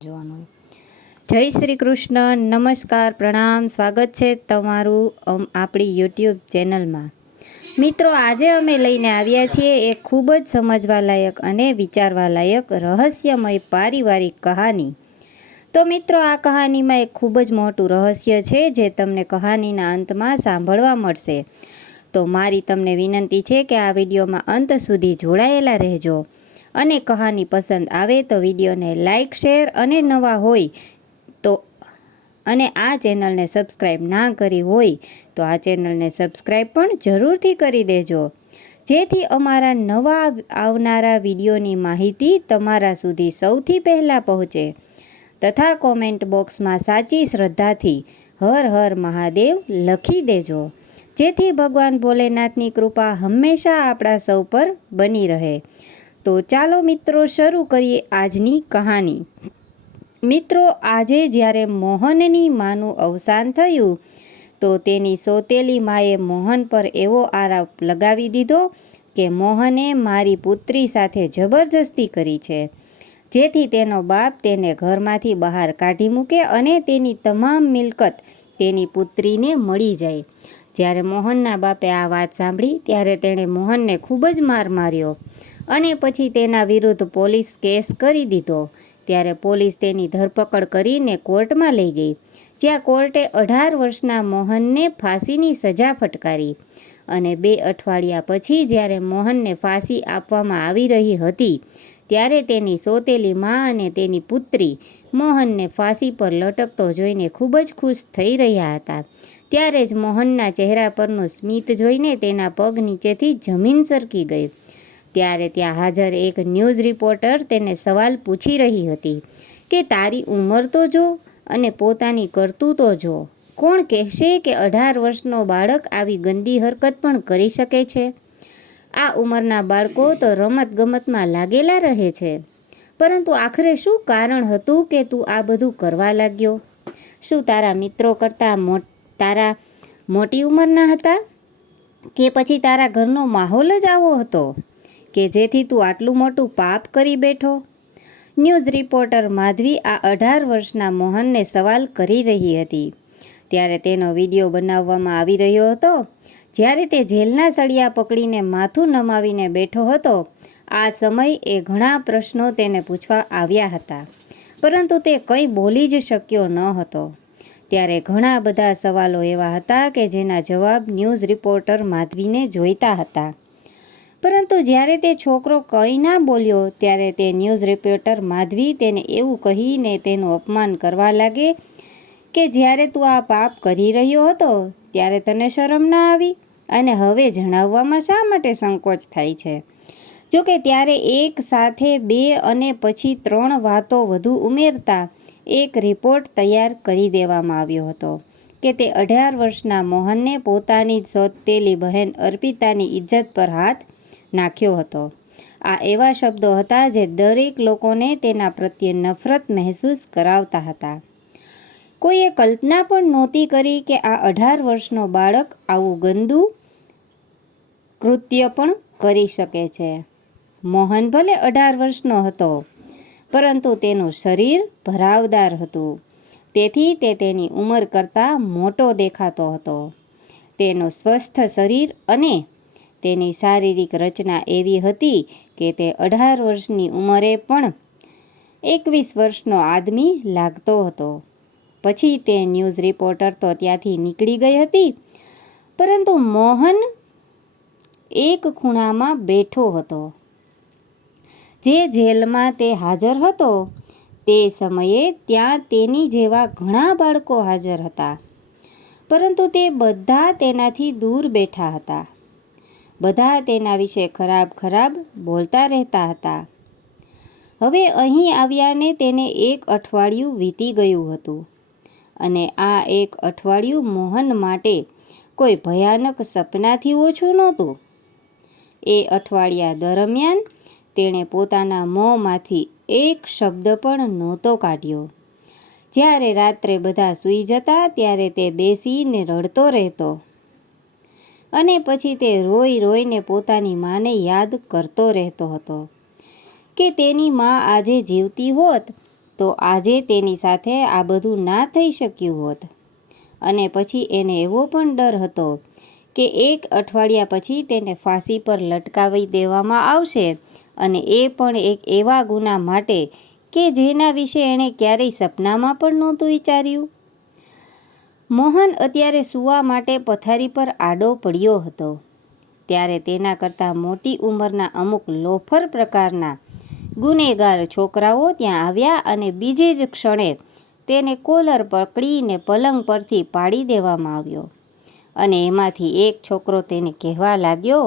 જોવાનું. જય શ્રી કૃષ્ણ, નમસ્કાર, પ્રણામ, સ્વાગત છે તમારું આપણી યુટ્યુબ ચેનલમાં. મિત્રો, આજે અમે લઈને આવ્યા છીએ એક ખૂબ જ સમજવાલાયક અને વિચારવાલાયક રહસ્યમય પારિવારિક કહાની. તો મિત્રો, આ કહાનીમાં એક ખૂબ જ મોટું રહસ્ય છે જે તમને કહાનીના અંતમાં સાંભળવા મળશે. તો મારી તમને વિનંતી છે કે આ વિડીયોમાં અંત સુધી જોડાયેલા રહેજો. અને કહાની પસંદ આવે તો વિડીયોને લાઇક, શેર અને નવા હોય તો અને આ ચેનલને સબસ્ક્રાઈબ ના કરી હોય તો આ ચેનલને સબસ્ક્રાઈબ પણ જરૂરથી કરી દેજો, જેથી અમારા નવા આવનારા વિડીયોની માહિતી તમારા સુધી સૌથી પહેલાં પહોંચે. તથા કોમેન્ટ બોક્સમાં સાચી શ્રદ્ધાથી હર હર મહાદેવ લખી દેજો, જેથી ભગવાન ભોલેનાથની કૃપા હંમેશા આપણા સૌ પર બની રહે. તો ચાલો મિત્રો, શરૂ કરીએ આજની કહાની. મિત્રો, આજે જ્યારે મોહનની માનું અવસાન થયું તો તેની સોતેલી માએ મોહન પર એવો આરોપ લગાવી દીધો કે મોહને મારી પુત્રી સાથે જબરજસ્તી કરી છે, જેથી તેનો બાપ તેને ઘરમાંથી બહાર કાઢી મૂકે અને તેની તમામ મિલકત તેની પુત્રીને મળી જાય. જ્યારે મોહનના બાપે આ વાત સાંભળી ત્યારે તેણે મોહનને ખૂબ જ માર માર્યો અને પછી તેના વિરુદ્ધ પોલીસ કેસ કરી દીધો. ત્યારે પોલીસ તેની ધરપકડ કરીને કોર્ટમાં લઈ ગઈ, જ્યાં કોર્ટે 18 વર્ષના મોહનને ફાંસીની સજા ફટકારી. અને 2 અઠવાડિયા પછી જ્યારે મોહનને ફાંસી આપવામાં આવી રહી હતી ત્યારે તેની સોતેલી મા અને તેની પુત્રી મોહનને ફાંસી પર લટકતો જોઈને ખૂબ જ ખુશ થઈ રહ્યા હતા. ત્યારે જ મોહનના ચહેરા પરનું સ્મિત જોઈને તેના પગ નીચેથી જમીન સરકી ગઈ. ત્યારે ત્યાં હાજર એક ન્યૂઝ રિપોર્ટર તેને સવાલ પૂછી રહી હતી કે તારી ઉંમર તો જો અને પોતાની કરતૂતો જો. કોણ કહેશે કે 18 વર્ષનો બાળક આવી ગંદી હરકત પણ કરી શકે છે? આ ઉંમરના બાળકો તો રમતગમતમાં લાગેલા રહે છે, પરંતુ આખરે શું કારણ હતું કે તું આ બધું કરવા લાગ્યો? શું તારા મિત્રો કરતાં તારા મોટી ઉંમરના હતા, કે પછી તારા ઘરનો માહોલ જ આવો હતો કે જેથી તું આટલું મોટું પાપ કરી બેઠો? ન્યૂઝ રિપોર્ટર માધવી આ 18 વર્ષના મોહનને સવાલ કરી રહી હતી. ત્યારે તેનો વિડીયો બનાવવામાં આવી રહ્યો હતો, જ્યારે તે જેલના સળિયા પકડીને માથું નમાવીને બેઠો હતો. આ સમયે ઘણા પ્રશ્નો તેને પૂછવા આવ્યા હતા, પરંતુ તે કંઈ બોલી જ શક્યો ન હતો. ત્યારે ઘણા બધા સવાલો એવા હતા કે જેના જવાબ ન્યૂઝ રિપોર્ટર માધવીને જોઈતા હતા, પરંતુ જ્યારે તે છોકરો કંઈ ના બોલ્યો ત્યારે તે ન્યૂઝ રિપોર્ટર માધવી તેને એવું કહીને તેનું અપમાન કરવા લાગે કે જ્યારે તું આ પાપ કરી રહ્યો હતો ત્યારે તને શરમ ના આવી અને હવે જણાવવામાં શા માટે સંકોચ થાય છે? જોકે ત્યારે એક સાથે 2 અને પછી 3 વાતો વધુ ઉમેરતા એક રિપોર્ટ તૈયાર કરી દેવામાં આવ્યો હતો કે તે 18 વર્ષના મોહનને પોતાની સોતેલી બહેન અર્પિતાની ઇજ્જત પર હાથ નાખ્યો હતો. આ એવા શબ્દો હતા જે દરેક લોકોને તેના પ્રત્યે નફરત મહેસૂસ કરાવતા હતા. કોઈએ કલ્પના પણ નહોતી કરી કે આ 18 વર્ષનો બાળક આવું ગંદુ કૃત્ય પણ કરી શકે છે. મોહન ભલે 18 વર્ષનો હતો, પરંતુ તેનું શરીર ભરાવદાર હતું, તેથી તે તેની ઉંમર કરતાં મોટો દેખાતો હતો. તેનું સ્વસ્થ શરીર અને તેની શારીરિક રચના એવી હતી કે તે 18 વર્ષની ઉંમરે પણ 21 વર્ષનો આદમી લાગતો હતો. પછી તે ન્યૂઝ રિપોર્ટર તો ત્યાંથી નીકળી ગઈ હતી, પરંતુ મોહન એક ખૂણામાં બેઠો હતો. જે જેલમાં તે હાજર હતો તે સમયે ત્યાં તેની જેવા ઘણા બાળકો હાજર હતા, પરંતુ તે બધા તેનાથી દૂર બેઠા હતા. બધા તેના વિશે ખરાબ બોલતા રહેતા હતા. હવે અહીં આવ્યાને તેને 1 અઠવાડિયું વીતી ગયું હતું અને આ 1 અઠવાડિયું મોહન માટે કોઈ ભયાનક સપનાથી ઓછું નહોતું. એ અઠવાડિયા દરમિયાન તેણે પોતાના મોંમાંથી એક શબ્દ પણ નહોતો કાઢ્યો. જ્યારે રાત્રે બધા સૂઈ જતા ત્યારે તે બેસીને રડતો રહેતો અને પછી તે રોઈને પોતાની માને યાદ કરતો રહેતો હતો કે તેની મા આજે જીવતી હોત તો આજે તેની સાથે આ બધું ના થઈ શક્યું હોત. અને પછી એને એવો પણ ડર હતો કે 1 અઠવાડિયા પછી તેને ફાંસી પર લટકાવી દેવામાં આવશે, અને એ પણ એક એવા ગુના માટે કે જેના વિશે એણે ક્યારેય સપનામાં પણ નહોતું વિચાર્યું. મોહન અત્યારે સૂવા માટે પથારી પર આડો પડ્યો હતો. ત્યારે તેના કરતાં મોટી ઉંમરના અમુક લોફર પ્રકારના ગુનેગાર છોકરાઓ ત્યાં આવ્યા અને બીજે જ ક્ષણે તેને કોલર પકડીને પલંગ પરથી પાડી દેવામાં આવ્યો. અને એમાંથી એક છોકરો તેને કહેવા લાગ્યો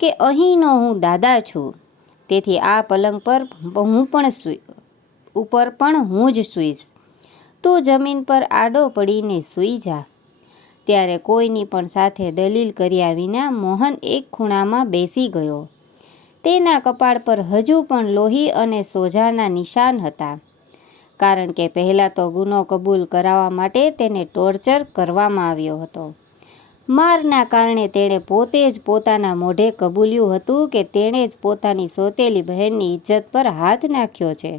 કે અહીંનો હું દાદા છું, તેથી આ પલંગ પર ઉપર પણ હું જ સૂઈશ. તું જમીન પર આડો પડીને સૂઈ જા. ત્યારે કોઈની પણ સાથે દલીલ કર્યા વિના મોહન એક ખૂણામાં બેસી ગયો. તેના કપાળ પર હજુ પણ લોહી અને સોજાના નિશાન હતા, કારણ કે પહેલાં તો ગુનો કબૂલ કરાવવા માટે તેને ટોર્ચર કરવામાં આવ્યો હતો. મારના કારણે તેણે પોતે જ પોતાના મોઢે કબૂલ્યું હતું કે તેણે જ પોતાની સોતેલી બહેનની ઇજ્જત પર હાથ નાખ્યો છે.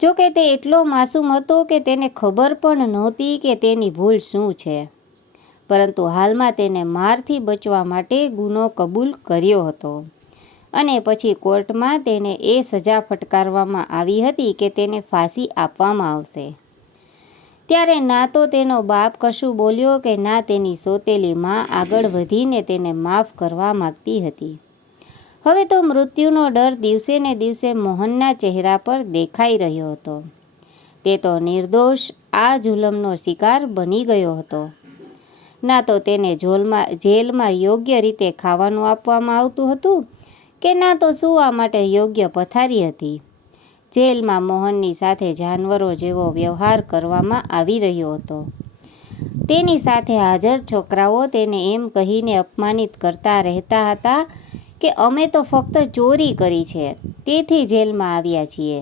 જોકે તે એટલો માસૂમ હતો કે તેને ખબર પણ નહોતી કે તેની ભૂલ શું છે, પરંતુ હાલમાં તેને મારથી બચવા માટે ગુનો કબૂલ કર્યો હતો. અને પછી કોર્ટમાં તેને એ સજા ફટકારવામાં આવી હતી કે તેને ફાંસી આપવામાં આવશે. ત્યારે ના તો તેનો બાપ કશું બોલ્યો કે ના તેની સોતેલી માં આગળ વધીને તેને માફ કરવા માગતી હતી. હવે તો મૃત્યુનો ડર દિવસે ને દિવસે મોહનના ચહેરા પર દેખાઈ રહ્યો હતો. તે તો નિર્દોષ આ જુલમનો શિકાર બની ગયો હતો. ના તો તેને જેલમાં યોગ્ય રીતે ખાવાનું આપવામાં આવતું હતું કે ના તો સૂવા માટે યોગ્ય પથારી હતી. જેલમાં મોહનની સાથે જાનવરો જેવો વ્યવહાર કરવામાં આવી રહ્યો હતો. તેની સાથે હાજર છોકરાઓ તેને એમ કહીને અપમાનિત કરતા રહેતા હતા કે અમે તો ફક્ત ચોરી કરી છે, તેથી જેલમાં આવ્યા છીએ,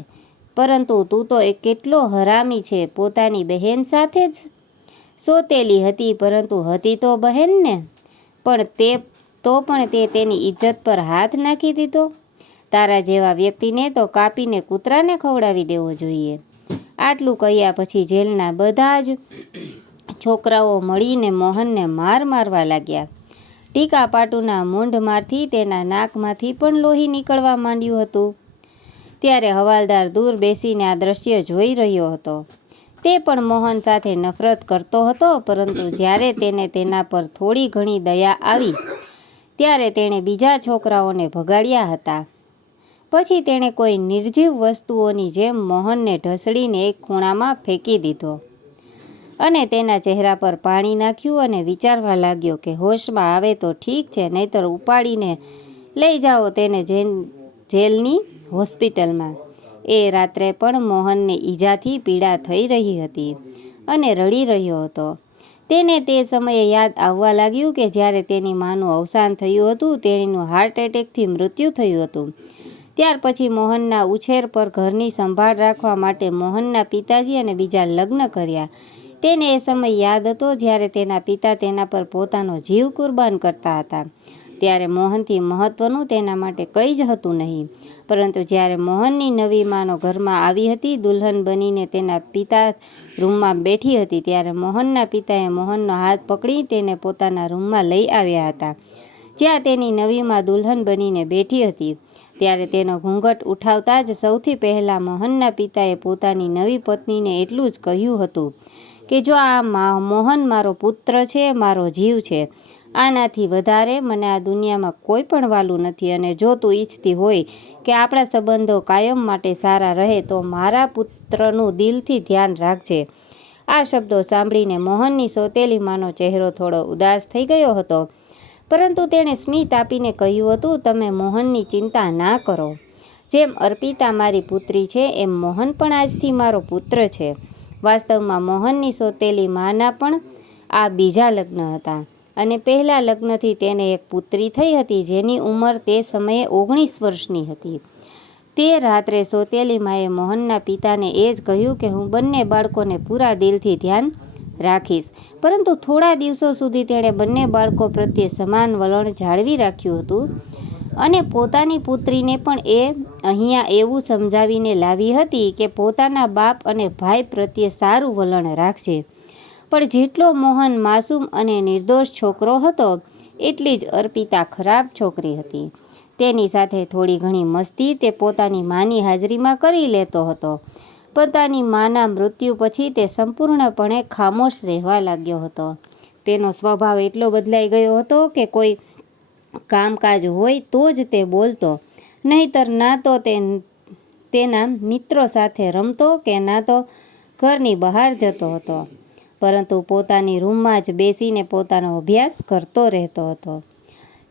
પરંતુ તું તો કેટલો હરામી છે. પોતાની બહેન સાથે જ સોતેલી હતી, પરંતુ હતી તો બહેન ને, પણ તે તેની ઇજ્જત પર હાથ નાખી દીધો. તારા જેવા વ્યક્તિને તો કાપીને કૂતરાને ખવડાવી દેવો જોઈએ. આટલું કહ્યા પછી જેલના બધા જ છોકરાઓ મળીને મોહનને મારવા લાગ્યા. ટીકાપાટુના મૂંઢમાંથી તેના નાકમાંથી પણ લોહી નીકળવા માંડ્યું હતું. ત્યારે હવાલદાર દૂર બેસીને આ દ્રશ્ય જોઈ રહ્યો હતો. તે પણ મોહન સાથે નફરત કરતો હતો, પરંતુ જ્યારે તેને તેના પર થોડી ઘણી દયા આવી ત્યારે તેણે બીજા છોકરાઓને ભગાડ્યા હતા. પછી તેણે કોઈ નિર્જીવ વસ્તુઓની જેમ મોહનને ઢસડીને એક ખૂણામાં ફેંકી દીધો અને તેના ચહેરા પર પાણી નાખ્યું અને વિચારવા લાગ્યો કે હોશમાં આવે તો ઠીક છે, નહીંતર ઉપાડીને લઈ જાઓ તેને જેલની હોસ્પિટલમાં. એ રાત્રે પણ મોહનને ઈજાથી પીડા થઈ રહી હતી અને રડી રહ્યો હતો. તેને તે સમયે યાદ આવવા લાગ્યું કે જ્યારે તેની માનું અવસાન થયું હતું, તેણીનું હાર્ટ એટેકથી મૃત્યુ થયું હતું. ત્યાર પછી મોહનના ઉછેર પર ઘરની સંભાળ રાખવા માટે મોહનના પિતાજી અને બીજા લગ્ન કર્યા. તેને એ સમય યાદ હતો જ્યારે તેના પિતા તેના પર પોતાનો જીવ કુરબાન કરતા હતા. ત્યારે મોહનથી મહત્વનું તેના માટે કંઈ જ હતું નહીં, પરંતુ જ્યારે મોહનની નવી માનો ઘરમાં આવી હતી, દુલ્હન બનીને તેના પિતા રૂમમાં બેઠી હતી, ત્યારે મોહનના પિતાએ મોહનનો હાથ પકડી તેને પોતાના રૂમમાં લઈ આવ્યા હતા, જ્યાં તેની નવી માં દુલ્હન બનીને બેઠી હતી. ત્યારે તેનો ઘૂંઘટ ઉઠાવતા જ સૌથી પહેલાં મોહનના પિતાએ પોતાની નવી પત્નીને એટલું જ કહ્યું હતું કે જો આ મોહન મારો પુત્ર છે, મારો જીવ છે. આનાથી વધારે મને આ દુનિયામાં કોઈ પણ વાલું નથી, અને જો તું ઈચ્છતી હોય કે આપણા સંબંધો કાયમ માટે સારા રહે તો મારા પુત્રનું દિલથી ધ્યાન રાખજે. આ શબ્દો સાંભળીને મોહનની સોતેલી માનો ચહેરો થોડો ઉદાસ થઈ ગયો હતો, પરંતુ તેણે સ્મિત આપીને કહ્યું હતું, તમે મોહનની ચિંતા ના કરો. જેમ અર્પિતા મારી પુત્રી છે, એમ મોહન પણ આજથી મારો પુત્ર છે. વાસ્તવમાં મોહનની સોતેલી માના પણ આ બીજા લગ્ન હતા, અને પહેલા લગ્નથી તેને એક પુત્રી થઈ હતી, જેની ઉંમર તે સમયે 19 વર્ષની હતી. તે રાત્રે સોતેલી માએ મોહનના પિતાને એ જ કહ્યું કે હું બંને બાળકોને પૂરા દિલથી ધ્યાન રાખીશ, પરંતુ થોડા દિવસો સુધી તેણે બંને બાળકો પ્રત્યે સમાન વલણ જાળવી રાખ્યું હતું, અને પોતાની પુત્રીને પણ એ અહીંયા એવું સમજાવીને લાવી હતી કે પોતાના બાપ અને ભાઈ પ્રત્યે સારું વલણ રાખશે. પણ જેટલો મોહન માસૂમ અને નિર્દોષ છોકરો હતો, એટલી જ અર્પિતા ખરાબ છોકરી હતી. તેની સાથે થોડી ઘણી મસ્તી તે પોતાની માની હાજરીમાં કરી લેતો હતો. પોતાની માના મૃત્યુ પછી તે સંપૂર્ણપણે ખામોશ રહેવા લાગ્યો હતો. તેનો સ્વભાવ એટલો બદલાઈ ગયો હતો કે કોઈ કામકાજ હોય તો જ તે બોલતો, નહીંતર ના તો તેના મિત્રો સાથે રમતો કે ના તો ઘરની બહાર જતો હતો, પરંતુ પોતાની રૂમમાં જ બેસીને પોતાનો અભ્યાસ કરતો રહેતો હતો.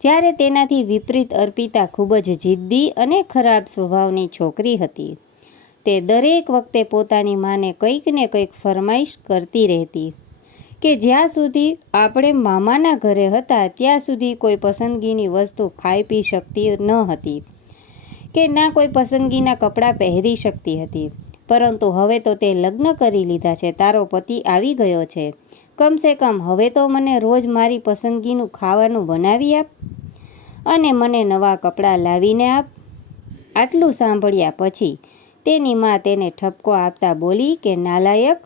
જ્યારે તેનાથી વિપરીત અર્પિતા ખૂબ જ જિદ્દી અને ખરાબ સ્વભાવની છોકરી હતી. તે દરેક વખતે પોતાની માને કંઈક ને કંઈક ફરમાઈશ કરતી રહેતી કે જ્યાં સુધી આપણે મામાના ઘરે હતા ત્યાં સુધી કોઈ પસંદગીની વસ્તુ ખાઈ પી શકતી ન હતી કે ના કોઈ પસંદગીના કપડાં પહેરી શકતી હતી. પરંતુ હવે તો તે લગ્ન કરી લીધા છે, તારો પતિ આવી ગયો છે, કમસે કમ હવે તો મને રોજ મારી પસંદગીનું ખાવાનું બનાવી આપ અને મને નવા કપડાં લાવીને આપ. આટલું સાંભળ્યા પછી તેની મા તેને ઠપકો આપતા બોલી કે નાલાયક,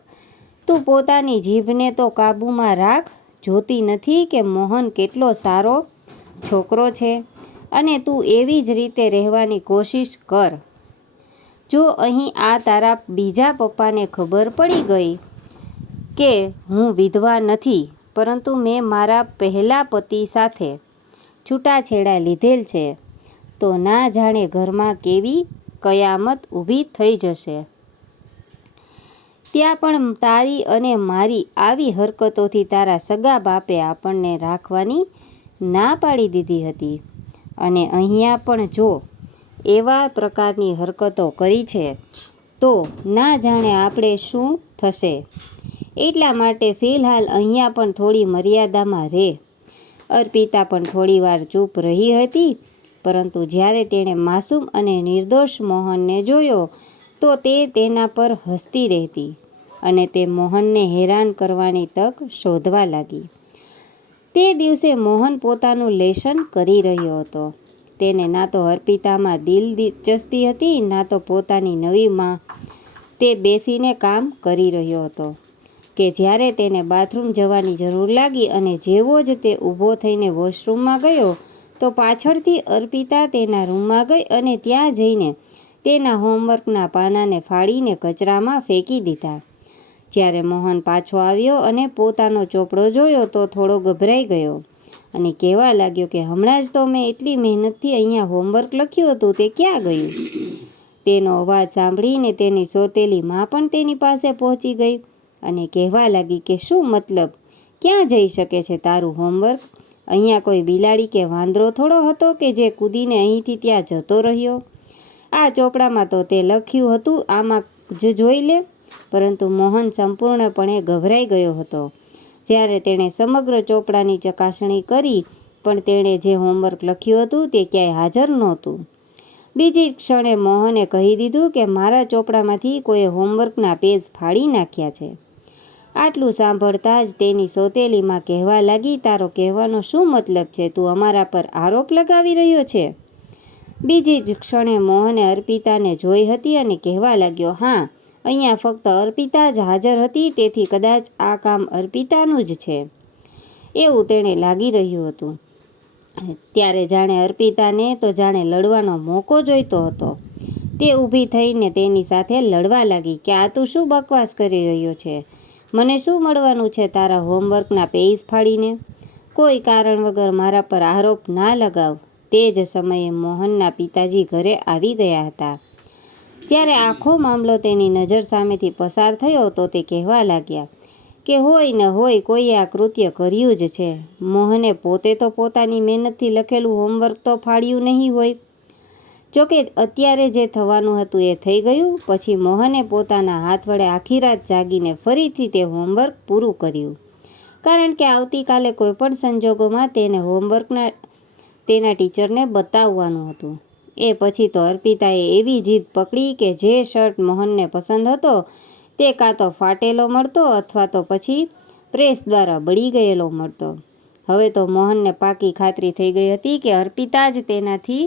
તું પોતાની જીભને તો કાબૂમાં રાખ. જોતી નથી કે મોહન કેટલો સારો છોકરો છે અને તું એવી જ રીતે રહેવાની કોશિશ કર. જો અહીં આ તારા બીજા પપ્પાને ખબર પડી ગઈ કે હું વિધવા નથી, પરંતુ મેં મારા પહેલા પતિ સાથે છૂટાછેડા લીધેલ છે, તો ના જાણે ઘરમાં કેવી કયામત ઊભી થઈ જશે. ત્યાં પણ તારી અને મારી આવી હરકતોથી તારા સગા બાપે આપણને રાખવાની ના પાડી દીધી હતી, અને અહીંયા પણ જો એવા પ્રકારની હરકતો કરી છે તો ના જાણે આપણે શું થશે. એટલા માટે ફિલહાલ અહીંયા પણ થોડી મર્યાદામાં રહે. અર્પિતા પણ થોડી વાર ચૂપ રહી હતી, પરંતુ જ્યારે તેણે માસૂમ અને નિર્દોષ મોહનને જોયો તો તે તેના પર હસતી રહેતી અને તે મોહનને હેરાન કરવાની તક શોધવા લાગી. તે દિવસે મોહન પોતાનું લેસન કરી રહ્યો હતો. તેને ના તો અર્પિતામાં દિલચસ્પી હતી, ના તો પોતાની નવી માં. તે બેસીને કામ કરી રહ્યો હતો કે જ્યારે તેને બાથરૂમ જવાની જરૂર લાગી અને જેવો જ તે ઊભો થઈને વોશરૂમમાં ગયો તો પાછળથી અર્પિતા તેના રૂમમાં ગઈ અને ત્યાં જઈને તેના હોમવર્કના પાનાને ફાડીને કચરામાં ફેંકી દીધા. જ્યારે મોહન પાછો આવ્યો અને પોતાનો ચોપડો જોયો તો થોડો ગભરાઈ ગયો અને કહેવા લાગ્યો કે હમણાં જ તો મેં એટલી મહેનતથી અહીંયા હોમવર્ક લખ્યું હતું, તે ક્યાં ગયું? તેનો અવાજ સાંભળીને તેની સોતેલી માં પણ તેની પાસે પહોંચી ગઈ અને કહેવા લાગી કે શું મતલબ, ક્યાં જઈ શકે છે તારું હોમવર્ક? અહીંયા કોઈ બિલાડી કે વાંદરો થોડો હતો કે જે કૂદીને અહીંથી ત્યાં જતો રહ્યો. આ ચોપડામાં તો તે લખ્યું હતું, આમાં જ જોઈ લે. પરંતુ મોહન સંપૂર્ણપણે ગભરાઈ ગયો હતો. જ્યારે તેણે સમગ્ર ચોપડાની ચકાસણી કરી પણ તેણે જે હોમવર્ક લખ્યું હતું તે ક્યાંય હાજર નહોતું. બીજી ક્ષણે મોહને કહી દીધું કે મારા ચોપડામાંથી કોઈએ હોમવર્કના પેજ ફાડી નાખ્યા છે. આટલું સાંભળતા જ તેની સોતેલીમાં કહેવા લાગી, તારો કહેવાનો શું મતલબ છે? તું અમારા પર આરોપ લગાવી રહ્યો છે? બીજી જ ક્ષણે મોહને અર્પિતાને જોઈ હતી અને કહેવા લાગ્યો, હા, અહીંયા ફક્ત અર્પિતા જ હાજર હતી, તેથી કદાચ આ કામ અર્પિતાનું જ છે એવું તેણે લાગી રહ્યું હતું. ત્યારે જાણે અર્પિતાને તો જાણે લડવાનો મોકો જોઈતો હતો. તે ઊભી થઈને તેની સાથે લડવા લાગી કે આ તું શું બકવાસ કરી રહ્યો છે? મને શું મળવાનું છે તારા હોમવર્કના પેજ ફાડીને? કોઈ કારણ વગર મારા પર આરોપ ના લગાવ. તે જ સમયે મોહનના પિતાજી ઘરે આવી ગયા હતા. જ્યારે આખો મામલો તેની નજર સામેથી પસાર થયો તો તે કહેવા લાગ્યા કે હોય ન હોય કોઈએ આ કૃત્ય કર્યું જ છે. મોહને પોતે તો પોતાની મહેનતથી લખેલું હોમવર્ક તો ફાડ્યું નહીં હોય. જોકે અત્યારે જે થવાનું હતું એ થઈ ગયું. પછી મોહને પોતાના હાથ વડે આખી રાત જાગીને ફરીથી તે હોમવર્ક પૂરું કર્યું, કારણ કે આવતીકાલે કોઈપણ સંજોગોમાં તેને હોમવર્કના તેના ટીચરને બતાવવાનું હતું. એ પછી તો અર્પિતાએ એવી જીદ પકડી કે જે શર્ટ મોહનને પસંદ હતો તે કાં તો ફાટેલો મળતો અથવા તો પછી પ્રેસ દ્વારા બળી ગયેલો મળતો. હવે તો મોહનને પાકી ખાતરી થઈ ગઈ હતી કે અર્પિતા જ તેનાથી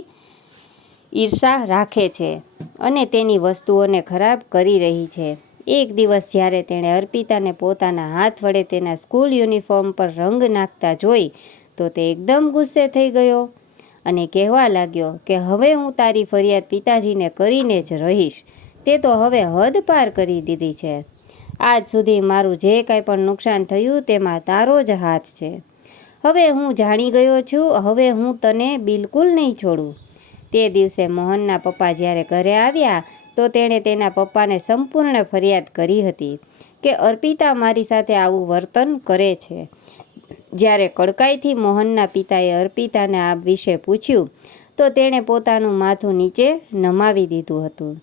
ઈર્ષા રાખે છે અને તેની વસ્તુઓને ખરાબ કરી રહી છે. એક દિવસ જ્યારે તેણે અર્પિતાને પોતાના હાથ વડે તેના સ્કૂલ યુનિફોર્મ પર રંગ નાખતા જોઈ તો તે એકદમ ગુસ્સે થઈ ગયો અને કહેવા લાગ્યો કે હવે હું તારી ફરિયાદ પિતાજીને કરીને જ રહીશ. તે તો હવે હદ પાર કરી દીધી છે. આજ સુધી મારું જે કાંઈ પણ નુકસાન થયું તેમાં તારો જ હાથ છે. હવે હું જાણી ગયો છું. હવે હું તને બિલકુલ નહીં છોડું. તે દિવસે મોહનના પપ્પા જ્યારે ઘરે આવ્યા તો તેણે તેના પપ્પાને સંપૂર્ણ ફરિયાદ કરી હતી કે અર્પિતા મારી સાથે આવું વર્તન કરે છે. જ્યારે કડકાઈથી મોહનના પિતાએ અર્પિતાને આ વિશે પૂછ્યું તો તેણે પોતાનું માથું નીચે નમાવી દીધું હતું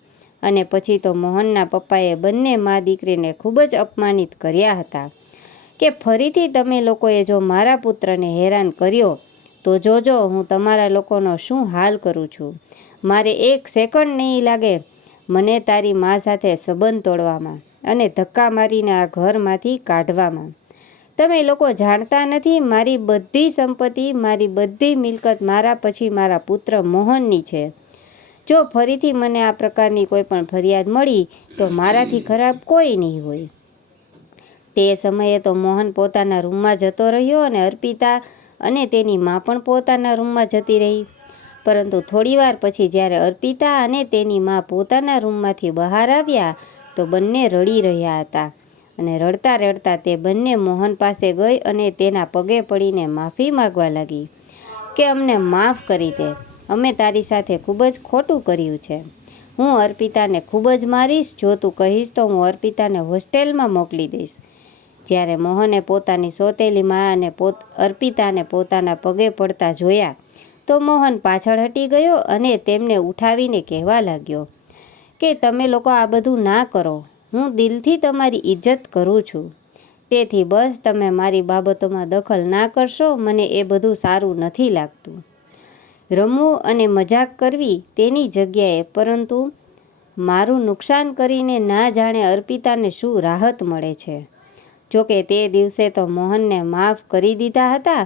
અને પછી તો મોહનના પપ્પાએ બંને મા દીકરીને ખૂબ જ અપમાનિત કર્યા હતા કે ફરીથી તમે લોકોએ જો મારા પુત્રને હેરાન કર્યો તો જોજો હું તમારા લોકોનો શું હાલ કરું છું. મારે એક સેકન્ડ નહીં લાગે મને તારી મા સાથે સંબંધ તોડવામાં અને ધક્કા મારીને આ ઘરમાંથી કાઢવામાં. તમે લોકો જાણતા નથી મારી બધી સંપત્તિ, મારી બધી મિલકત મારા પછી મારા પુત્ર મોહનની છે. જો ફરીથી મને આ પ્રકારની કોઈ પણ ફરિયાદ મળી તો મારાથી ખરાબ કોઈ નહીં હોય. તે સમયે તો મોહન પોતાના રૂમમાં જતો રહ્યો અને અર્પિતા અને તેની મા પણ પોતાના રૂમમાં જતી રહી. પરંતુ થોડીવાર પછી જ્યારે અર્પિતા અને તેની મા પોતાના રૂમમાંથી બહાર આવ્યા તો બંને રડી રહ્યા હતા અને રડતા રડતા તે બંને મોહન પાસે ગઈ અને તેના પગે પડીને માફી માગવા લાગી કે અમને માફ કરી દે. અમે તારી સાથે ખૂબ જ ખોટું કર્યું છે. હું અર્પિતાને ખૂબ જ મારીશ. જો તું કહીશ તો હું અર્પિતાને હોસ્ટેલમાં મોકલી દઈશ. જ્યારે મોહને પોતાની સોતેલી મા અને અર્પિતાને પોતાના પગે પડતા જોયા તો મોહન પાછળ હટી ગયો અને તેમને ઉઠાવીને કહેવા લાગ્યો કે તમે લોકો આ બધું ના કરો. હું દિલથી તમારી ઇજ્જત કરું છું. તેથી બસ તમે મારી બાબતોમાં દખલ ના કરશો. મને એ બધું સારું નથી લાગતું. રમવું અને મજાક કરવી તેની જગ્યાએ, પરંતુ મારું નુકસાન કરીને ના જાણે અર્પિતાને શું રાહત મળે છે. જોકે તે દિવસે તો મોહનને માફ કરી દીધા હતા.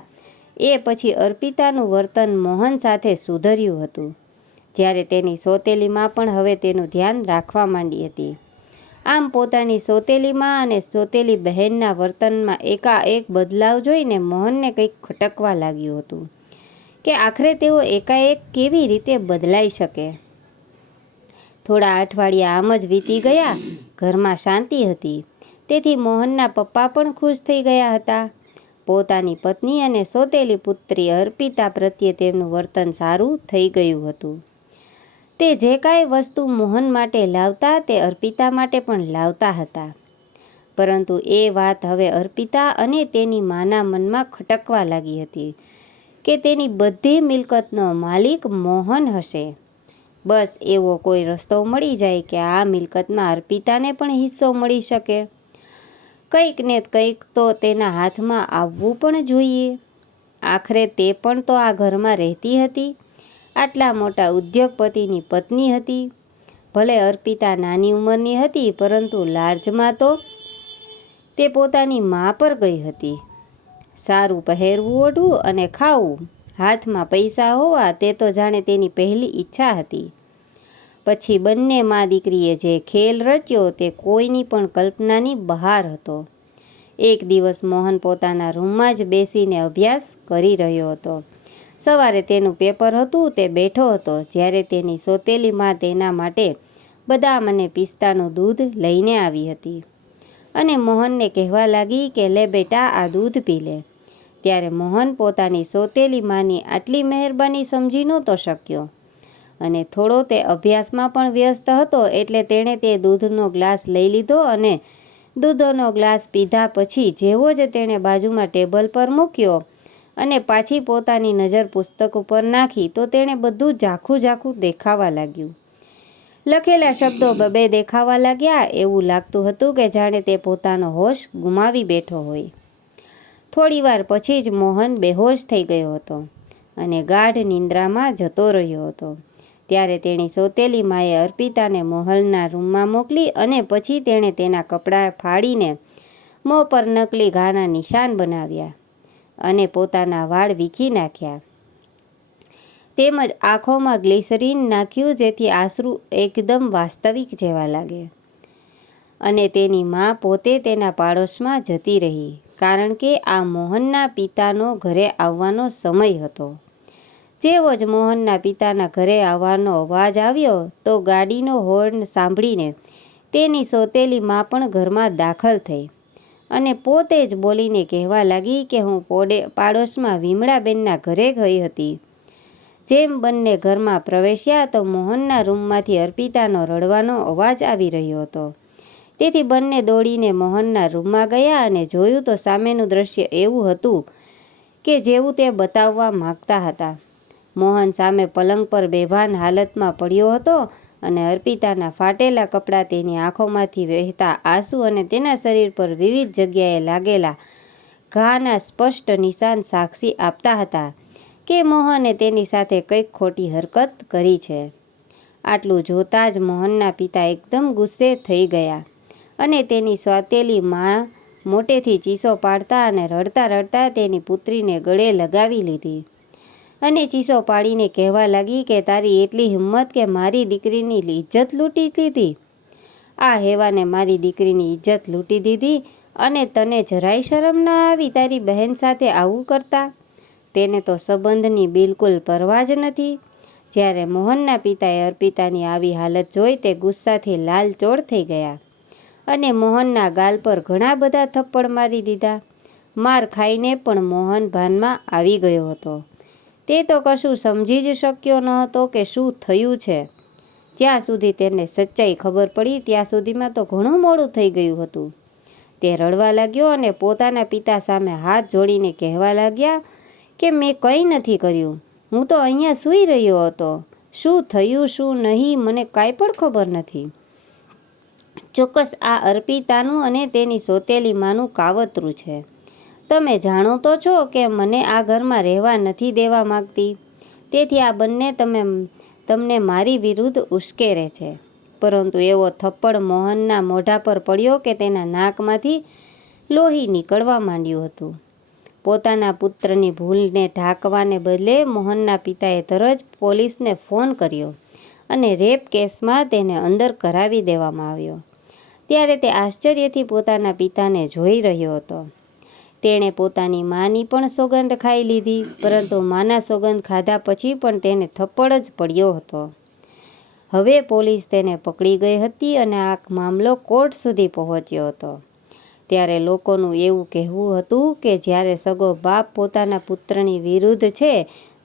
એ પછી અર્પિતાનું વર્તન મોહન સાથે સુધર્યું હતું. જ્યારે તેની સોતેલી મા પણ હવે તેનું ધ્યાન રાખવા માંડી હતી. આમ પોતાની સોતેલી મા અને સોતેલી બહેનના વર્તનમાં એકાએક બદલાવ જોઈને મોહનને કંઈક ખટકવા લાગ્યું હતું કે આખરે તેઓ એકાએક કેવી રીતે બદલાઈ શકે. થોડા અઠવાડિયા આમ જ વીતી ગયા. ઘરમાં શાંતિ હતી. તેથી મોહનના પપ્પા પણ ખુશ થઈ ગયા હતા. પોતાની પત્ની અને સોતેલી પુત્રી અર્પિતા પ્રત્યે તેમનું વર્તન સારું થઈ ગયું હતું. તે જે કાંઈ વસ્તુ મોહન માટે લાવતા તે અર્પિતા માટે પણ લાવતા હતા. પરંતુ એ વાત હવે અર્પિતા અને તેની માના મનમાં ખટકવા લાગી હતી કે તેની બધી મિલકતનો માલિક મોહન હશે. બસ એવો કોઈ રસ્તો મળી જાય કે આ મિલકતમાં અર્પિતાને પણ હિસ્સો મળી શકે. કંઈક ને કંઈક તો તેના હાથમાં આવવું પણ જોઈએ. આખરે તે પણ તો આ ઘરમાં રહેતી હતી. આટલા મોટા ઉદ્યોગપતિની પત્ની હતી. ભલે અર્પિતા નાની ઉંમરની હતી, પરંતુ લાર્જમાં તો તે પોતાની મા પર ગઈ હતી. સારું પહેરવું, ઓઢવું અને ખાવું, હાથમાં પૈસા હોવા તે તો જાણે તેની પહેલી ઈચ્છા હતી. પછી બંને મા દીકરીએ જે ખેલ રચ્યો તે કોઈની પણ કલ્પનાની બહાર હતો. એક દિવસ મોહન પોતાના રૂમમાં જ બેસીને અભ્યાસ કરી રહ્યો હતો. સવારે તેનું પેપર હતું. તે બેઠો હતો જ્યારે તેની સોતેલી મા તેના માટે બદામ અને પિસ્તાનું દૂધ લઈને આવી હતી અને મોહનને કહેવા લાગી કે લે બેટા, આ દૂધ પી લે. ત્યારે મોહન પોતાની સોતેલી માની આટલી મહેરબાની સમજી નહોતો શક્યો અને થોડો તે અભ્યાસમાં પણ વ્યસ્ત હતો. એટલે તેણે તે દૂધનો ગ્લાસ લઈ લીધો અને દૂધનો ગ્લાસ પીધા પછી જેવો જ તેણે બાજુમાં ટેબલ પર મૂક્યો અને પાછી પોતાની નજર પુસ્તક ઉપર નાખી તો તેણે બધું ઝાખું ઝાખું દેખાવા લાગ્યું. લખેલા શબ્દો બબે દેખાવા લાગ્યા. એવું લાગતું હતું કે જાણે તે પોતાનો હોશ ગુમાવી બેઠો હોય. થોડીવાર પછી જ મોહન બેહોશ થઈ ગયો હતો અને ગાઢ નિંદ્રામાં જતો રહ્યો હતો. ત્યારે તેની સોતેલી માએ અર્પિતાને મોહનના રૂમમાં મોકલી અને પછી તેણે તેના કપડાં ફાડીને મોં પર નકલી ઘાના નિશાન બનાવ્યા અને પોતાના વાળ વીખી નાખ્યા. તેમજ આંખોમાં ગ્લિસરીન નાખ્યું જેથી આંસુ એકદમ વાસ્તવિક જેવા લાગે. અને તેની મા પોતે તેના પાડોશમાં જતી રહી કારણ કે આ મોહનના પિતાનો ઘરે આવવાનો સમય હતો. જેવો જ મોહનના પિતાના ઘરે આવવાનો અવાજ આવ્યો તો ગાડીનો હોર્ન સાંભળીને તેની સોતેલી મા પણ ઘરમાં દાખલ થઈ અને પોતે જ બોલીને કહેવા લાગી કે હું પાડોશમાં વિમળાબેનના ઘરે ગઈ હતી. જેમ બંને ઘરમાં પ્રવેશ્યા તો મોહનના રૂમમાંથી અર્પિતાનો રડવાનો અવાજ આવી રહ્યો હતો. તેથી બંને દોડીને મોહનના રૂમમાં ગયા અને જોયું તો સામેનું દ્રશ્ય એવું હતું કે જેવું તે બતાવવા માગતા હતા. મોહન સામે પલંગ પર બેભાન હાલતમાં પડ્યો હતો અને અર્પિતાના ફાટેલા કપડાં, તેની આંખોમાંથી વહેતા આંસુ અને તેના શરીર પર વિવિધ જગ્યાએ લાગેલા ઘાના સ્પષ્ટ નિશાન સાક્ષી આપતા હતા કે મોહને તેની સાથે કંઈક ખોટી હરકત કરી છે. આટલું જોતાં જ મોહનના પિતા એકદમ ગુસ્સે થઈ ગયા અને તેની સોતેલી મા મોટેથી ચીસો પાડતા અને રડતા રડતા તેની પુત્રીને ગળે લગાવી લીધી અને ચીસો પાડીને કહેવા લાગી કે તારી એટલી હિંમત કે મારી દીકરીની ઇજ્જત લૂંટી લીધી. આ હેવાને મારી દીકરીની ઇજ્જત લૂંટી દીધી અને તને જરાય શરમ ના આવી તારી બહેન સાથે આવું કરતા? તેને તો સંબંધની બિલકુલ પરવા જ નથી. જ્યારે મોહનના પિતાએ અર્પિતાની આવી હાલત જોઈ તે ગુસ્સાથી લાલચોળ થઈ ગયા અને મોહનના ગાલ પર ઘણા બધા થપ્પડ મારી દીધા. માર ખાઈને પણ મોહન ભાનમાં આવી ગયો હતો. તે તો કશું સમજી જ શક્યો ન હતો કે શું થયું છે. જ્યાં સુધી તેને સચ્ચાઈ ખબર પડી ત્યાં સુધીમાં તો ઘણું મોડું થઈ ગયું હતું. તે રડવા લાગ્યો અને પોતાના પિતા સામે હાથ જોડીને કહેવા લાગ્યા કે મેં કંઈ નથી કર્યું, હું તો અહીંયા સૂઈ રહ્યો હતો. શું થયું શું નહીં મને કાંઈ પણ ખબર નથી. ચોક્કસ આ અર્પિતાનું અને તેની સોતેલી માનું કાવતરું છે. તમે જાણો તો છો કે મને આ ઘરમાં રહેવા નથી દેવા માગતી. તેથી આ બંને તમને મારી વિરુદ્ધ ઉશ્કેરે છે. પરંતુ એવો થપ્પડ મોહનના મોઢા પર પડ્યો કે તેના નાકમાંથી લોહી નીકળવા માંડ્યું હતું. પોતાના પુત્રની ભૂલને ઢાંકવાને બદલે મોહનના પિતાએ તરત પોલીસને ફોન કર્યો અને રેપ કેસમાં તેને અંદર કરાવી દેવામાં આવ્યો. ત્યારે તે આશ્ચર્યથી પોતાના પિતાને જોઈ રહ્યો હતો. તેણે પોતાની માની પણ સોગંદ ખાઈ લીધી, પરંતુ માના સોગંદ ખાધા પછી પણ તેને થપ્પડ જ પડ્યો હતો. હવે પોલીસ તેને પકડી ગઈ હતી અને આ મામલો કોર્ટ સુધી પહોંચ્યો હતો. ત્યારે લોકોનું એવું કહેવું હતું કે જ્યારે સગો બાપ પોતાના પુત્રની વિરુદ્ધ છે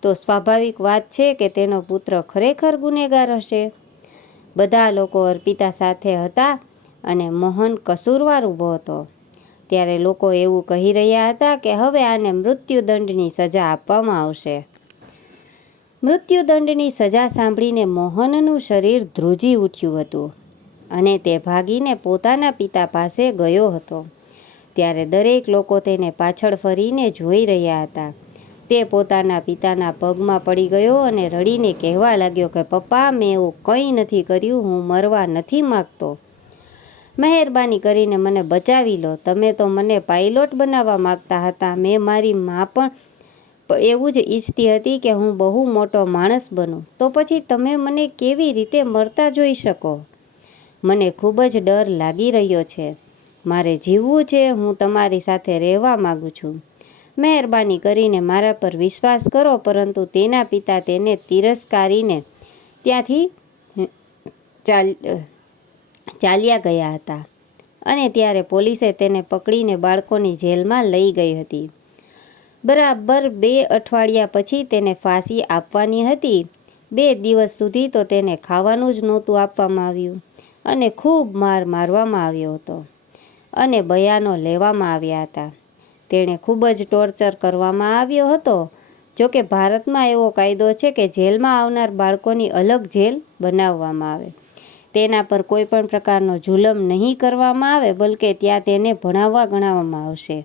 તો સ્વાભાવિક વાત છે કે તેનો પુત્ર ખરેખર ગુનેગાર હશે. બધા લોકો અર્પિતા સાથે હતા અને મોહન કસૂરવાર ઊભો હતો. ત્યારે લોકો એવું કહી રહ્યા હતા કે હવે આને મૃત્યુદંડની સજા આપવામાં આવશે. મૃત્યુદંડની સજા સાંભળીને મોહનનું શરીર ધ્રુજી ઉઠ્યું હતું અને તે ભાગીને પોતાના પિતા પાસે ગયો હતો. ત્યારે દરેક લોકો તેને પાછળ ફરીને જોઈ રહ્યા હતા. તે પોતાના પિતાના પગમાં પડી ગયો અને રડીને કહેવા લાગ્યો કે પપ્પા, મેં એવું કંઈ નથી કર્યું, હું મરવા નથી માગતો. મહેરબાની કરીને મને બચાવી લો. તમે તો મને પાયલોટ બનાવવા માગતા હતા. મેં મારી મા પણ એવું જ ઈચ્છતી હતી કે હું બહુ મોટો માણસ બનું. તો પછી તમે મને કેવી રીતે મરતા જોઈ શકો? મને ખૂબ જ ડર લાગી રહ્યો છે. મારે જીવવું છે. હું તમારી સાથે રહેવા માગું છું. મહેરબાની કરીને મારા પર વિશ્વાસ કરો. પરંતુ તેના પિતા તેને તિરસ્કારીને ત્યાંથી ચાલ્યા ગયા હતા અને ત્યારે પોલીસે તેને પકડીને બાળકોની જેલમાં લઈ ગઈ હતી. બરાબર 2 અઠવાડિયા પછી તેને ફાંસી આપવાની હતી. 2 દિવસ સુધી તો તેને ખાવાનું જ નહોતું આપવામાં આવ્યું અને ખૂબ મારવામાં આવ્યો હતો અને બયાનો લેવામાં આવ્યા હતા. તેણે ખૂબ જ ટોર્ચર કરવામાં આવ્યો હતો. જોકે ભારતમાં એવો કાયદો છે કે જેલમાં આવનાર બાળકોની અલગ જેલ બનાવવામાં આવે. તેના પર કોઈ પણ પ્રકારનો જુલમ નહીં કરવામાં આવે, બલકે ત્યાં તેને ભણાવવા ગણાવવામાં આવશે.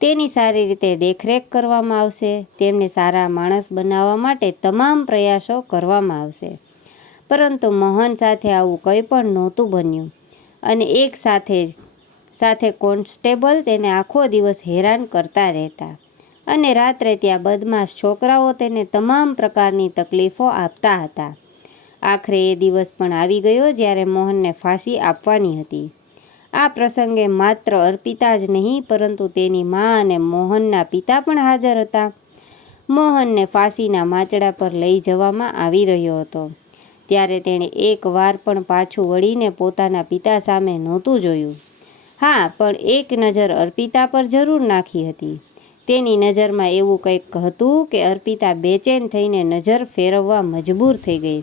તેની સારી રીતે દેખરેખ કરવામાં આવશે. તેમને સારા માણસ બનાવવા માટે તમામ પ્રયાસો કરવામાં આવશે. પરંતુ મોહન સાથે આવું કંઈ પણ નહોતું બન્યું અને એક સાથે કોન્સ્ટેબલ તેને આખો દિવસ હેરાન કરતા રહેતા અને રાત્રે ત્યાં બદમાશ છોકરાઓ તેને તમામ પ્રકારની તકલીફો આપતા હતા. આખરે એ દિવસ પણ આવી ગયો જ્યારે મોહનને ફાંસી આપવાની હતી. આ પ્રસંગે માત્ર અર્પિતા જ નહીં પરંતુ તેની મા અને મોહનના પિતા પણ હાજર હતા. મોહનને ફાંસીના માંચડા પર લઈ જવામાં આવી રહ્યો હતો ત્યારે તેણે એક વાર પણ પાછું વળીને પોતાના પિતા સામે નહોતું જોયું. હા, પણ એક નજર અર્પિતા પર જરૂર નાખી હતી. તેની નજરમાં એવું કંઈક હતું કે અર્પિતા બેચેન થઈને નજર ફેરવવા મજબૂર થઈ ગઈ.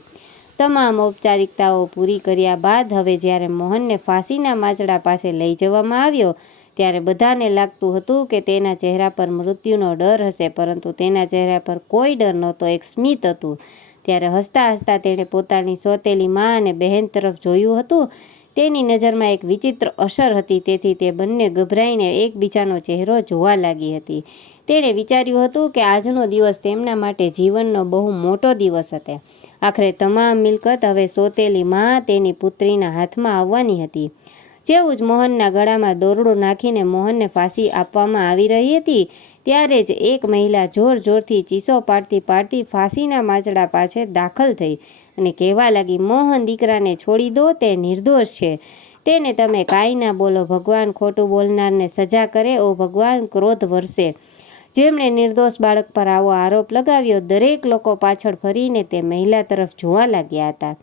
તમામ ઔપચારિકતાઓ પૂરી કર્યા બાદ હવે જ્યારે મોહનને ફાંસીના માંચડા પાસે લઈ જવામાં આવ્યો ત્યારે બધાને લાગતું હતું કે તેના ચહેરા પર મૃત્યુનો ડર હશે, પરંતુ તેના ચહેરા પર કોઈ ડર નહોતો, એક સ્મિત હતું. ત્યારે હસતા હસતા તેણે પોતાની સોતેલી મા અને બહેન તરફ જોયું હતું. તેની નજરમાં એક વિચિત્ર અસર હતી, તેથી તે બંને ગભરાઈને એકબીજાનો ચહેરો જોવા લાગી હતી. તેણે વિચાર્યું હતું કે આજનો દિવસ તેમના માટે જીવનનો બહુ મોટો દિવસ હતો. આખરે તમામ મિલકત હવે સોતેલી મા તેની પુત્રીના હાથમાં આવવાની હતી. જેવું જ મોહનના ગળામાં દોરડું નાખીને મોહનને ફાંસી આપવામાં આવી રહી હતી ત્યારે જ એક મહિલા જોર જોરથી ચીસો પાડતી પાડતી ફાંસીના માંચડા પાસે દાખલ થઈ અને કહેવા લાગી, મોહન દીકરાને છોડી દો, તે નિર્દોષ છે. તેને તમે કાંઈ ના બોલો. ભગવાન ખોટું બોલનારને સજા કરે, ઓ ભગવાન ક્રોધ વરસે. જેમણે નિર્દોષ બાળક પર આવો આરોપ લગાવ્યો, દરેક લોકો પાછળ ફરીને તે મહિલા તરફ જોવા લાગ્યા હતા.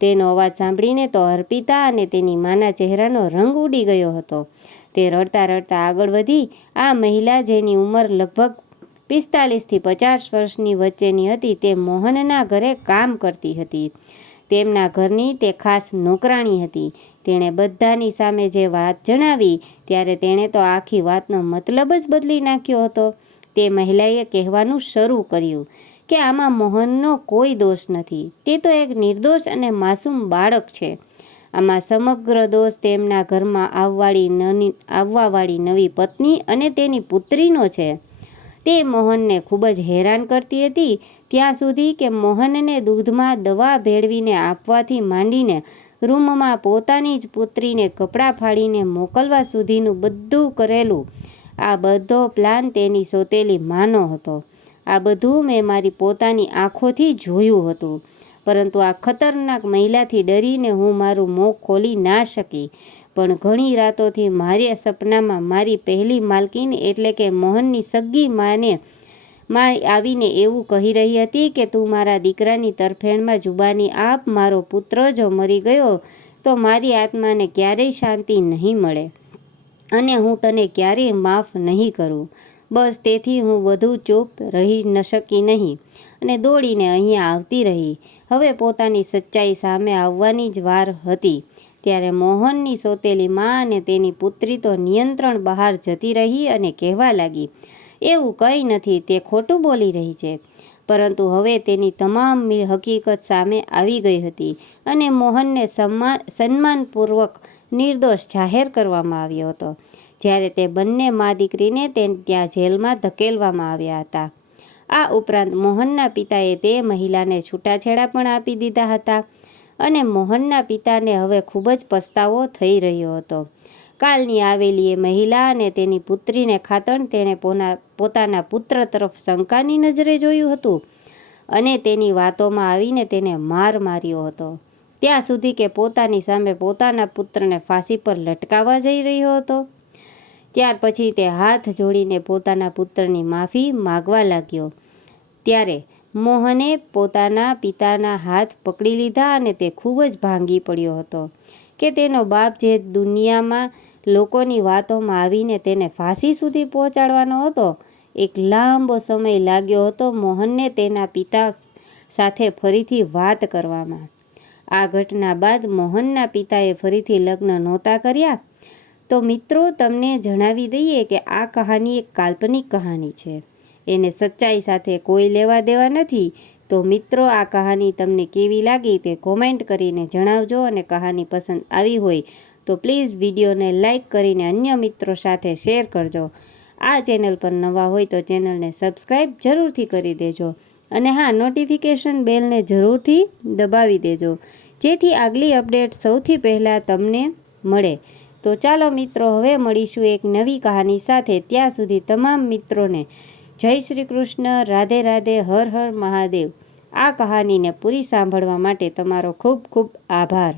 તેનો અવાજ સાંભળીને તો અર્પિતા અને તેની માના ચહેરાનો રંગ ઉડી ગયો હતો. તે રડતા રડતા આગળ વધી. આ મહિલા, જેની ઉંમર લગભગ 45થી 50 વર્ષની વચ્ચેની હતી, તે મોહનના ઘરે કામ કરતી હતી. તેમના ઘરની તે ખાસ નોકરાણી હતી. તેણે બધાની સામે જે વાત જણાવી ત્યારે તેણે તો આખી વાતનો મતલબ જ બદલી નાખ્યો હતો. તે મહિલાએ કહેવાનું શરૂ કર્યું કે આમાં મોહનનો કોઈ દોષ નથી. તે તો એક નિર્દોષ અને માસૂમ બાળક છે. આમાં સમગ્ર દોષ તેમના ઘરમાં આવવાવાળી નવી પત્ની અને તેની પુત્રીનો છે. તે મોહનને ખૂબ જ હેરાન કરતી હતી, ત્યાં સુધી કે મોહનને દૂધમાં દવા ભેળવીને આપવાથી માંડીને રૂમમાં પોતાની જ પુત્રીને કપડાં ફાડીને મોકલવા સુધીનું બધું કરેલું. આ બધો પ્લાન તેની સોતેલી માનો હતો. આ બધું મેં મારી પોતાની આંખોથી જોયું હતું, પરંતુ આ ખતરનાક મહિલાથી ડરીને હું મારું મોં ખોલી ના શકી. પણ ઘણી રાતોથી મારા સપનામાં મારી પહેલી માલકીન એટલે કે મોહનની સગ્ગી માને આવીને એવું કહી રહી હતી કે તું મારા દીકરાની તરફેણમાં જુબાની આપ. મારો પુત્ર જો મરી ગયો તો મારી આત્માને ક્યારેય શાંતિ નહીં મળે અને હું તને ક્યારેય માફ નહીં કરું. બસ તેથી હું વધુ ચૂપ રહી ન શકી નહીં અને દોડીને અહીંયા આવતી રહી. હવે પોતાની સચ્ચાઈ સામે આવવાની જ વાર હતી ત્યારે મોહનની સોતેલી મા અને તેની પુત્રી તો નિયંત્રણ બહાર જતી રહી અને કહેવા લાગી, એવું કંઈ નથી, તે ખોટું બોલી રહી છે. પરંતુ હવે તેની તમામ હકીકત સામે આવી ગઈ હતી અને મોહનને સન્માનપૂર્વક નિર્દોષ જાહેર કરવામાં આવ્યો હતો. જ્યારે તે બંને મા દીકરીને ત્યાં જેલમાં ધકેલવામાં આવ્યા હતા. આ ઉપરાંત મોહનના પિતાએ તે મહિલાને છૂટાછેડા પણ આપી દીધા હતા અને મોહનના પિતાને હવે ખૂબ જ પસ્તાવો થઈ રહ્યો હતો. કાલની આવેલી એ મહિલા અને તેની પુત્રીને ખાતર તેણે પોતાના પુત્ર તરફ શંકાની નજરે જોયું હતું અને તેની વાતોમાં આવીને તેને માર માર્યો હતો, ત્યાં સુધી કે પોતાની સામે પોતાના પુત્રને ફાંસી પર લટકાવવા જઈ રહ્યો હતો. ત્યાર પછી તે હાથ જોડીને પોતાના પુત્રની માફી માગવા લાગ્યો. ત્યારે મોહને પોતાના પિતાના હાથ પકડી લીધા અને તે ખૂબ જ ભાંગી પડ્યો હતો કે તેનો બાપ જે દુનિયામાં લોકોની વાતોમાં આવીને તેને ફાંસી સુધી પહોંચાડવાનો હતો. એક લાંબો સમય લાગ્યો હતો મોહનને તેના પિતા સાથે ફરીથી વાત કરવામાં. આ ઘટના બાદ મોહનના પિતાએ ફરીથી લગ્ન નહોતા કર્યા. તો મિત્રો, તમને જણાવી દઈએ કે આ કહાની એક કાલ્પનિક કહાની છે. એને સચ્ચાઈ સાથે કોઈ લેવા દેવા નથી. તો મિત્રો, આ કહાની તમને કેવી લાગી તે કોમેન્ટ કરીને જણાવજો અને કહાની પસંદ આવી હોય તો પ્લીઝ વિડીયોને લાઈક કરીને અન્ય મિત્રો સાથે શેર કરજો. આ ચેનલ પર નવા હોય તો ચેનલને સબસ્ક્રાઈબ જરૂરથી કરી દેજો અને હા, નોટિફિકેશન બેલને જરૂરથી દબાવી દેજો જેથી આગલી અપડેટ સૌથી પહેલાં તમને મળે. તો ચાલો મિત્રો, હવે મળીશું એક નવી કહાની સાથે. ત્યાં સુધી તમામ મિત્રોને જય શ્રી કૃષ્ણ, રાધે રાધે, હર હર મહાદેવ. આ કહાનીને પૂરી સાંભળવા માટે તમારો ખૂબ ખૂબ આભાર.